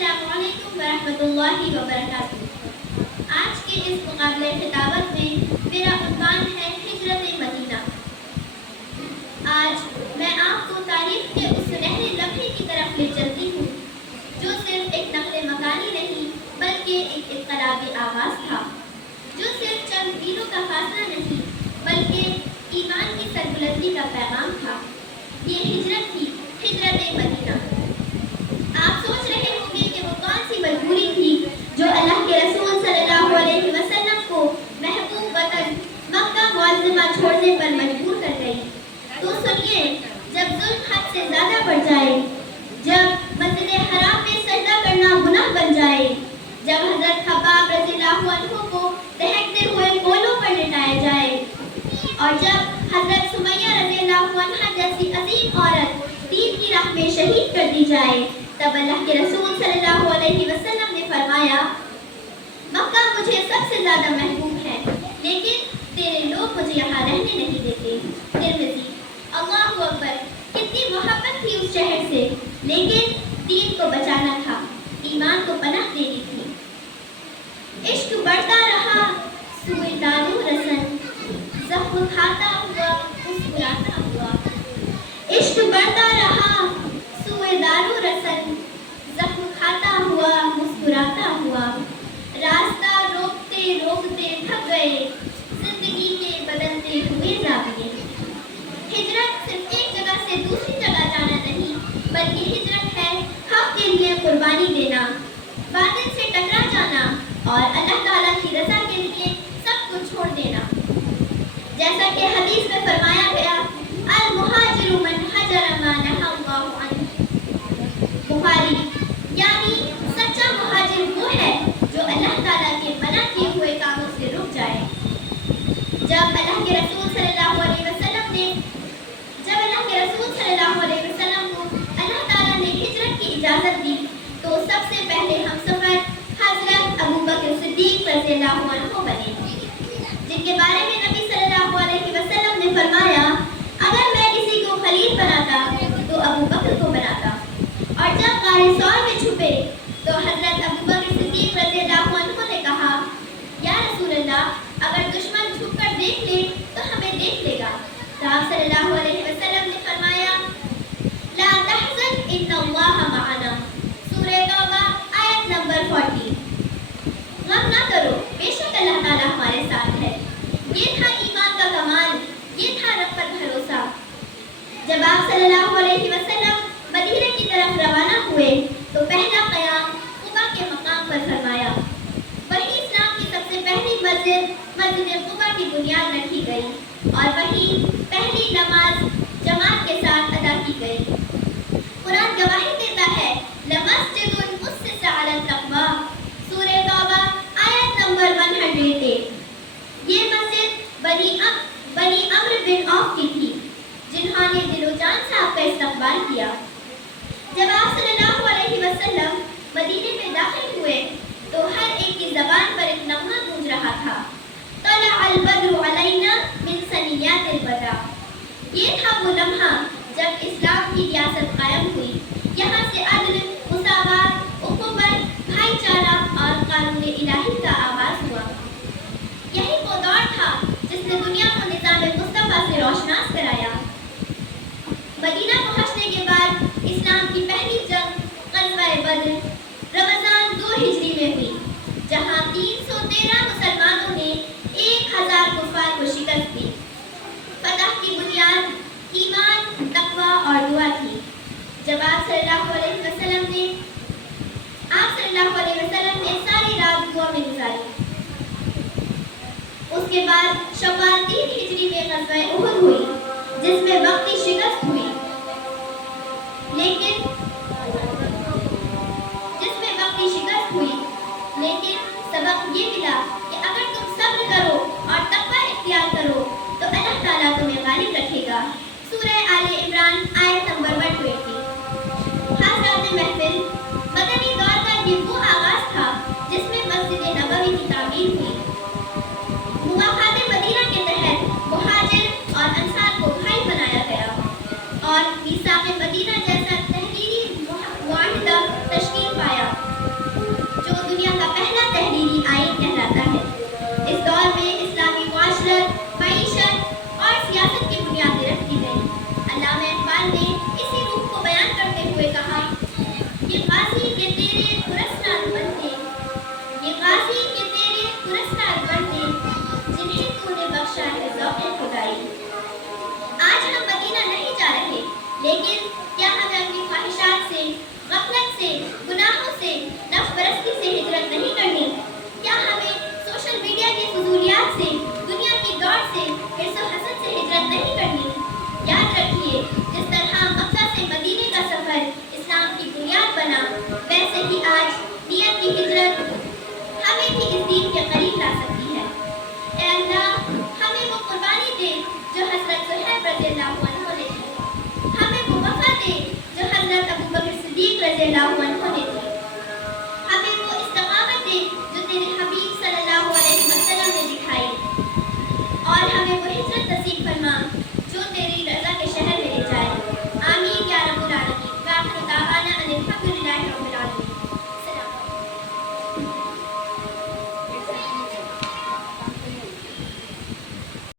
السلام علیکم ورحمۃ اللہ وبرکاتہ۔ آج کے اس مقابلہ خطابت میں میرا عنوان ہے ہجرت مدینہ۔ آج میں آپ کو تاریخ کے اس سنہرے لمحے کی طرف لے چلتی ہوں جو صرف ایک نقل مکانی نہیں بلکہ ایک انقلابی آغاز تھا، جو صرف چند میلوں کا فاصلہ نہیں بلکہ ایمان کی سربلندی کا پیغام تھا۔ یہ ہجرت تھی، ہجرت مدینہ۔ آپ سوچ رہے ہوں گے کہ وہ کون سی مجبوری تھی جو اللہ کے رسول صلی اللہ علیہ وسلم کو محبوب وطن مکہ معظمہ چھوڑنے پر مجبور کر گئی۔ تو سنیے، جب ظلم حد سے زیادہ بڑھ جائے، جب مسجد حرام میں سجدہ کرنا گناہ بن جائے، جب حضرت خباب رضی اللہ عنہ کو دہکتے ہوئے پولوں پر لٹایا جائے، اور جب حضرت سمیہ رضی اللہ عنہ جیسی عظیم عورت دین کی راہ میں شہید کر دی جائے، تب اللہ کے رسول صلی اللہ علیہ وسلم نے فرمایا، مکہ مجھے سب سے زیادہ محبوب ہے، لیکن تیرے لوگ مجھے یہاں رہنے نہیں دیتے۔ ترمذی۔ اللہ اکبر! کتنی محبت تھی اس شہر سے، لیکن دین کو بچانا تھا، ایمان کو پناہ دینی تھی۔ عشق بڑھتا رہا سوئے دارو رسن، زخم کھاتا ہوا مسکراتا ہوا۔ عشق بڑھتا رہا سوئے دارو رسن، زخم کھاتا ہوا مسکراتا ہوا۔ راستہ روکتے روکتے تھک گئے، زندگی کے بدلتے ہوئے زاویے۔ ہجرت صرف ایک جگہ سے دوسری جگہ جانا نہیں، بلکہ ہجرت ہے حق کے لیے قربانی دینا، باطل سے ٹکرا جانا اور اللہ تعالیٰ کی رضا کے لیے سب کچھ چھوڑ دینا۔ جیسا کہ حدیث میں فرمایا گیا، المہاجر من حجر ما نہی اللہ عنہ۔ بخاری، یعنی سچا مہاجر وہ ہے جو اللہ تعالیٰ کے منع کیے ہوئے کاموں سے رک جائے۔ جب اللہ کے رسول صلی اللہ علیہ وسلم کو اللہ تعالیٰ نے ہجرت کی اجازت دی تو سب سے پہلے ہم سفر حضرت ابو بکر صدیق رضی اللہ عنہ بنے، جن کے بارے میں نبی صلی اللہ علیہ وسلم نے فرمایا، اگر میں کسی کو خلیل بناتا تو ابو بکر کو بناتا۔ اور جب غار ثور میں چھپے تو حضرت ابو بکر صدیق رضی اللہ عنہ نے کہا، یا رسول اللہ، اگر دشمن چھپ کر دیکھ لے تو ہمیں دیکھ لے گا۔ تو آپ صلی اللہ علیہ وسلم نے فرمایا، لا تحزن ان اللہ معنا، سورہ توبہ آیت نمبر 40۔ غم نہ کرو، بے شک اللہ تعالیٰ ہمارے ساتھ ہے۔ یہ تھا ایمان کا کمال، یہ تھا رب پر بھروسہ۔ جب آپ صلی اللہ علیہ وسلم مدینے کی طرف روانہ ہوئے تو پہلا قیام قباء کے مقام پر فرمایا۔ وہیں اسلام کی سب سے پہلی مسجد قباء کی بنیاد رکھی گئی اور وہیں پہلی نماز جماعت کے ساتھ ادا کی گئی۔ قرآن گواہی دیتا ہے، لمسجد اسس علی التقوی، سورہ توبہ آیت نمبر 108۔ یہ مسجد بنی عمرو بن عوف کی تھی، جنہوں نے دل و جان سے آپ کا استقبال کیا۔ جب آپ صلی اللہ علیہ وسلم مدینے میں داخل ہوئے تو ہر ایک کی زبان پر ایک نغمہ گونج رہا تھا، طلع البدر علینا من ثنیات الوداع۔ یہ تھا وہ لمحہ جب اسلام کی ریاست قائم ہوئی، یہاں سے عدل، مساوات، اخوت، بھائی چارہ اور قانون الہی کا آغاز ہوا۔ یہی وہ دور تھا جس نے دنیا کو نظام مصطفیٰ سے روشناس کرایا۔ مدینہ پہنچنے کے بعد اسلام کی پہلی جنگ غزوہ بدر رمضان 2 ہجری میں ہوئی، جہاں 313 مسلمانوں نے 1000 کفار کو شکست دی۔ فتح کی بنیاد ایمان، تقوی اور دعا تھی۔ جب آپ صلی اللہ علیہ وسلم نے ساری رات دعا میں گزاری۔ اس کے بعد شوال 3 ہجری میں غزوہ احد ہوئی، جس میں وقتی شکست ہوئی، لیکن سبق یہ ملا کہ اگر تم صبر کرو اور تقوی اختیار کرو تو اللہ تعالیٰ تمہیں غالب رکھے گا۔ سورہ آل عمران آیت نمبر 120۔ حضرات محفل، مدنی دور کا یہ وہ آغاز تھا جس میں مسجد نبوی کی تعمیر ہوئی۔ موافقات مدینہ کے تحت مہاجر اور انصار کو بھائی بنایا گیا اور میثاق مدینہ جیسا تحریری معاہدہ تشکیل پایا۔ سفر اسلام کی بنیاد بنا، ویسے ہی آج نیت کی ہجرت ہمیں بھی اس دین کے قریب لا سکتی ہے۔ اے اللہ، ہمیں وہ قربانی دے جو حضرت صہیب رضی اللہ عنہ نے دی، ہمیں وہ وفا دے جو حضرت ابوبکر صدیق رضی اللہ عنہ